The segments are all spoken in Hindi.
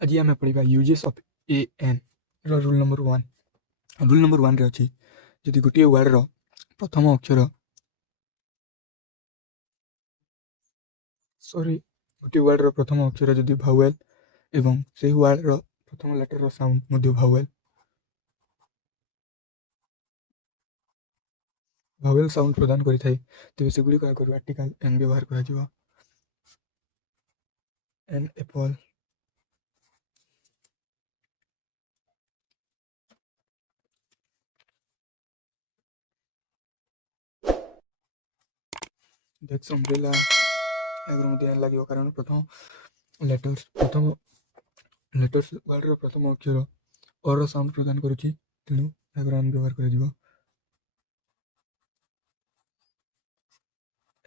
आज आम पढ़ा uses of a an rule number 1। Rule number 1 रे अच्छी जदि गोटे वर्ड रो प्रथम अक्षर गोटे वर्ड रो प्रथम अक्षर जदि भावेल एवं से वर्ड रो प्रथम लेटर रो साउंड मध्य भावेल साउंड प्रदान करिथाय तेबे सेगुडी का करू आर्टिकल एन व्यवहार करा जिवो। An apple, desks umbrella eager मते एन लागियो कारण प्रथम लेटर्स वर्ड रो प्रथम अक्षर और साउंड प्रदान करूची तेणु एगर एन व्यवहार करा जिवो।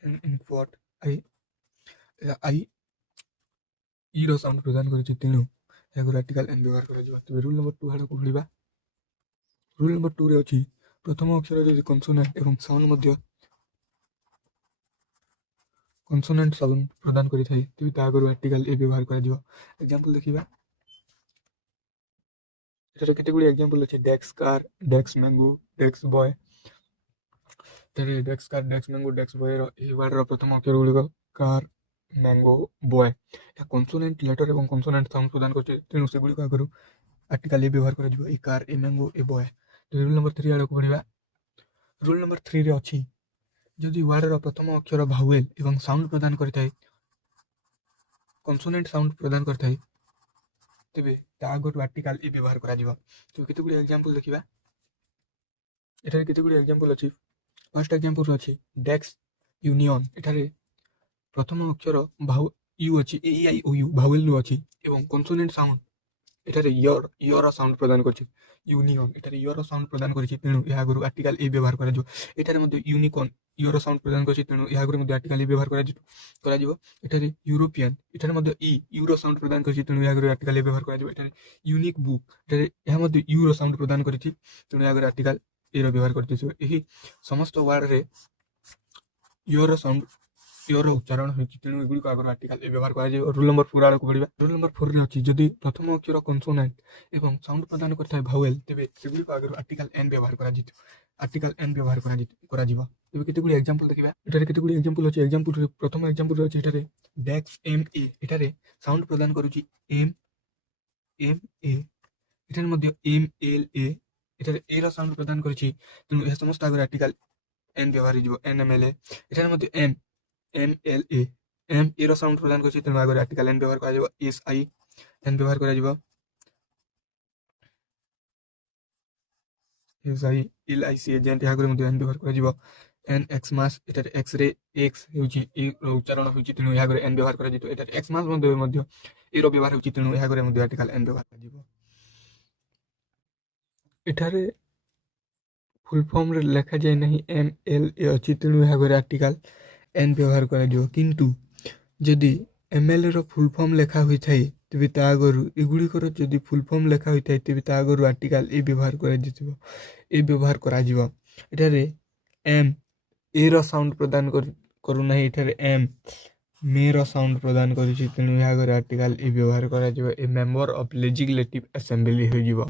एन इनपुट आई ई रो साउंड प्रदान करूची तेणु एगर आर्टिकल एन व्यवहार करा जिवो। तबे रूल नंबर 2 हाडो को पढिबा। रूल नंबर 2 रे अछि प्रथम अक्षर जदि कन्सोनेंट एवं साउंड मध्य कन्सोनेंट साउंड प्रदान करिथाय तेबे ता आगर आर्टिकल ए व्यवहार करा जिवो। एग्जांपल देखिबा। एटारे केते गुडी एग्जांपल अछि desk car, desk mango, desk boy. तेरे desk car, desk mango, desk boy रो ए वर्ड रो प्रथम अक्षर गुडी कार, मैंगो, बॉय या कन्सोनेंट लेटर एवं कन्सोनेंट साउंड प्रदान करछि तेणु से गुडी का करू आर्टिकल ए व्यवहार करा जिवो। A car, a mango, a boy. तो रूल नंबर 3 आडो को पढिबा। रूल नंबर 3 रे अछि जदि वर्ड रो प्रथम अक्षर भावेल एवं साउंड प्रदान करिथाय कन्सोनेंट साउंड प्रदान करिथाय तेबे ता आगर आर्टिकल ए व्यवहार करा जिवो। तो केते गुडी एग्जांपल देखिबा। एटारे केते गुडी एग्जांपल अछि। फर्स्ट एग्जांपल अछि डेस्क यूनियन। एटारे प्रथम अक्षर यू अछि, ए ई आई ओ यू भावेल नु अछि एवं कन्सोनेंट साउंड एटारे यर साउंड प्रदान करछि। यूनियन एटारे यर साउंड प्रदान करछि तेणु या आगर आर्टिकल ए व्यवहार करा जिवो। एटारे मध्ये यूनिकॉर्न यर साउंड प्रदान करछि तेणु या आगर मध्ये आर्टिकल ए व्यवहार करा जिवो। एटारे यूरोपियन एटारे मध्ये ई यूरो साउंड प्रदान करछि तेणु या आगर आर्टिकल ए व्यवहार करा जिवो। एटारे यूनिक बुक एटारे या मध्ये यूरो साउंड प्रदान करछि तेणु या आगर आर्टिकल ए रो व्यवहार करछि। एही समस्त वर्ड रे यर साउंड यर उच्चारण होछि तेणु एगुडी को आगर आर्टिकल ए व्यवहार करा जिवो। रूल नंबर 4 आडो को पढिबा। रूल नंबर 4 रे अछि जदि प्रथम अक्षर कन्सोनेंट एवं साउंड प्रदान करथाय भावेल तेबे सेगुडी को आगर आर्टिकल एन व्यवहार करा जितो। आर्टिकल एन व्यवहार करा जिवो। तेबे केते गुडी एग्जांपल देखिबा। एटारे केते गुडी एग्जांपल अछि। एग्जांपल रे प्रथम एग्जांपल रे अछि एटारे डेक्स एम ए एटारे साउंड प्रदान करूची एम ए एटारे मध्ये एम एल ए एटारे ए रो साउंड प्रदान करछि तेणु ए समस्त आगर आर्टिकल एन व्यवहार जिवो। एन एम एल ए एटारे मध्ये एम एल ए रो साउंड प्रदान करछि तेणु आगर आर्टिकल एन व्यवहार करा जिवो। एस आई एन व्यवहार करा जिवो। S I L I C agent या आगर मध्ये एन व्यवहार करा जिवो। एन एक्स मास एटारे एक्स रे एक्स होछि ए रो उच्चारण होछि तेणु या आगर एन व्यवहार करा जितो। एटारे एक्स मास मध्ये ए रो व्यवहार होछि तेणु या आगर मध्ये आर्टिकल एन व्यवहार करा जिवो। एटारे फुल फॉर्म रे लिखा जाय नहीं एम एल ए अछि तेणु या आगर आर्टिकल एन व्यवहार करा जिवो। किंतु जदि एम एल रो फुल फॉर्म लिखा होई थाए तेबे ता आगरु एगुडी कर जदि फुल फॉर्म लिखा होई थाए तेबे ता आगरु आर्टिकल ए व्यवहार करा जितो। ए व्यवहार करा जिवो। एटारे एम ए रो साउंड प्रदान करू नहीं एटारे एम मे रो साउंड प्रदान करिछि तेणु या आगर आर्टिकल ए व्यवहार करा जिवो। ए मेंबर ऑफ लेजिस्लेटिव असेंबली होई जिवो।